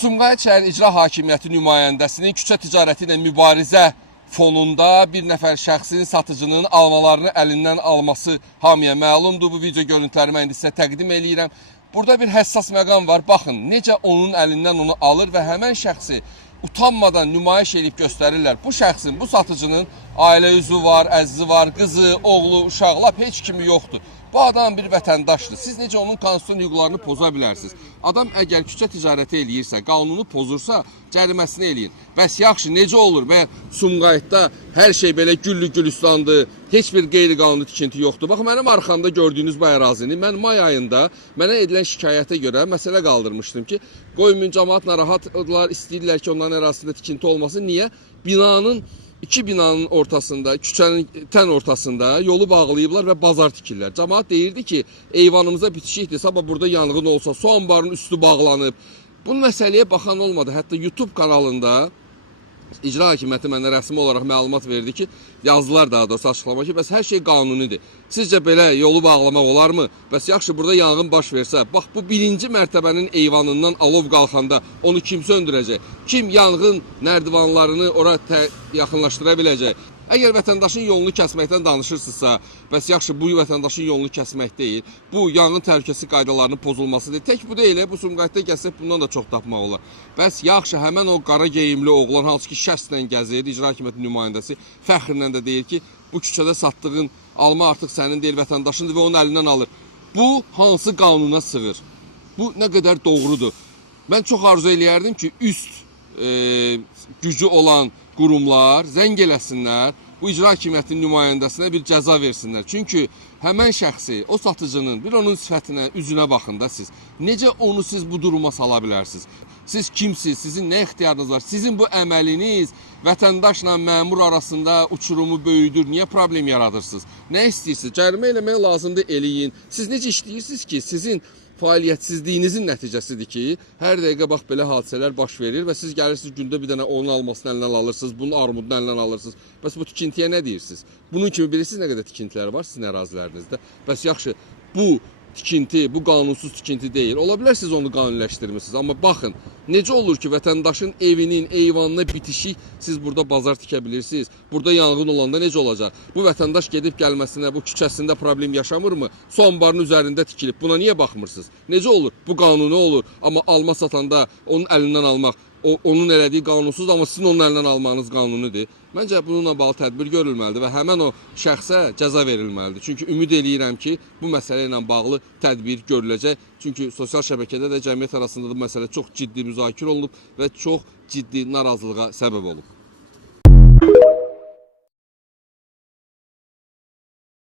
Sumqayıt şəhər İcra Hakimiyyəti nümayəndəsinin küçə ticarəti ilə mübarizə fonunda bir nəfər şəxsin satıcının almalarını əlindən alması hamıya məlumdur. Bu video görüntüləri mən indi sizə təqdim eləyirəm. Burada bir həssas məqam var. Baxın, necə onun əlindən onu alır və həmən şəxsi utanmadan nümayiş edib göstərirlər. Bu şəxsin, bu satıcının ailə üzvü var, əzizi var, qızı, oğlu, uşaq, lap heç kimi yoxdur. Bu adam bir vətəndaşdır. Siz necə onun konstitusiyon hüquqlarını poza bilərsiniz? Adam əgər küçə ticarəti eləyirsə, qanunu pozursa, cəriməsini eləyin. Bəs yaxşı, necə olur və Sumqayıtda hər şey belə güllü-gülistandır, heç bir qeyri-qanuni tikinti yoxdur. Bax, mənim arxamda gördüyünüz bu ərazini mən may ayında mənə edilən şikayətə görə məsələ qaldırmışdım ki, qoymayın, cəmaat narahatdırlar, istəyirlər ki, onların ərazisində tikinti olmasın. Niyə? İki binanın ortasında, küçənin tən ortasında yolu bağlayıblar və bazar tikirlər. Cəmaat deyirdi ki, eyvanımıza bitişikdir, sabah burada yanğın olsa, su anbarının üstü bağlanıb. Bu məsələyə baxan olmadı. Hətta YouTube kanalında İcra Hakimiyyəti mənə rəsmi olaraq məlumat verdi ki, yazdılar daha doğrusu açıqlama ki, bəs hər şey qanunidir. Sizcə belə yolu bağlamaq olarmı? Bəs yaxşı, burada yanğın baş versə, bax bu birinci mərtəbənin eyvanından alov qalxanda onu kim söndürəcək? Kim yanğın nərdivanlarını ora yaxınlaşdıra biləcək? Əgər vətəndaşın yolunu kəsməkdən danışırsınızsa, bəs yaxşı, bu vətəndaşın yolunu kəsmək deyil, bu yanğın təhlükəsizlik qaydalarının pozulmasıdır. Tək bu deyil, bu Sumqayıtda gəzsək bundan da çox tapmaq olar. Bəs yaxşı, həmən o qara geyimli oğlan, hansı ki şəxslə gəzir, İcra Hakimiyyəti nümayəndəsi fəxrlə də deyir ki, bu küçədə satdığın alma artıq sənin deyil, vətəndaşındır və onun əlindən alır. Bu hansı qanuna sığır? Bu nə qədər doğrudur? Mən çox arzu eləyərdim ki, üst gücü olan qurumlar zəng eləsinlər, bu İcra Hakimiyyətinin nümayəndəsinə bir cəza versinlər. Çünki həmən şəxsi, o satıcının, bir onun sifətinə, üzünə baxın da siz. Necə onu siz bu duruma sala bilərsiniz? Siz kimsiniz? Sizin nə ixtiyarınız var? Sizin bu əməliniz vətəndaşla məmur arasında uçurumu böyüdür. Niyə problem yaradırsınız? Nə istəyirsiniz? Cərimə eləmək lazımdır, eləyin. Siz necə işləyirsiniz ki, sizin fəaliyyətsizliyinizin nəticəsidir ki, hər dəqiqə bax belə hadisələr baş verir və siz gəlirsiniz gündə bir dənə onun almasını əlindən alırsınız, bunun armudunu əlindən alırsınız. Bəs bu tikintiyə nə deyirsiniz? Bunun kimi bilirsiniz nə qədər tikintilər var sizin ərazilərinizdə? Bəs yaxşı, bu tikinti, bu qanunsuz tikinti deyil. Ola bilər siz onu qanuniləşdirmişsiniz, amma baxın, necə olur ki, vətəndaşın evinin, eyvanına bitişik siz burada bazar tikə bilirsiniz? Burada yanğın olanda necə olacaq? Bu vətəndaş gedib gəlməsinə, bu küçəsində problem yaşamırmı? Su anbarının üzərində tikilib. Buna niyə baxmırsınız? Necə olur? Bu qanuni olur, amma alma satanda onun əlindən almaq, onun elədiyi qanunsuz, amma sizin onun əlindən almağınız qanunidir. Məncə bununla bağlı tədbir görülməlidir və həmən o şəxsə cəza verilməlidir. Çünki ümid eləyirəm ki, bu məsələ ilə bağlı tədbir görüləcək. Çünki sosial şəbəkədə də cəmiyyət arasında da bu məsələ çox ciddi müzakirə olunub və çox ciddi narazılığa səbəb olub.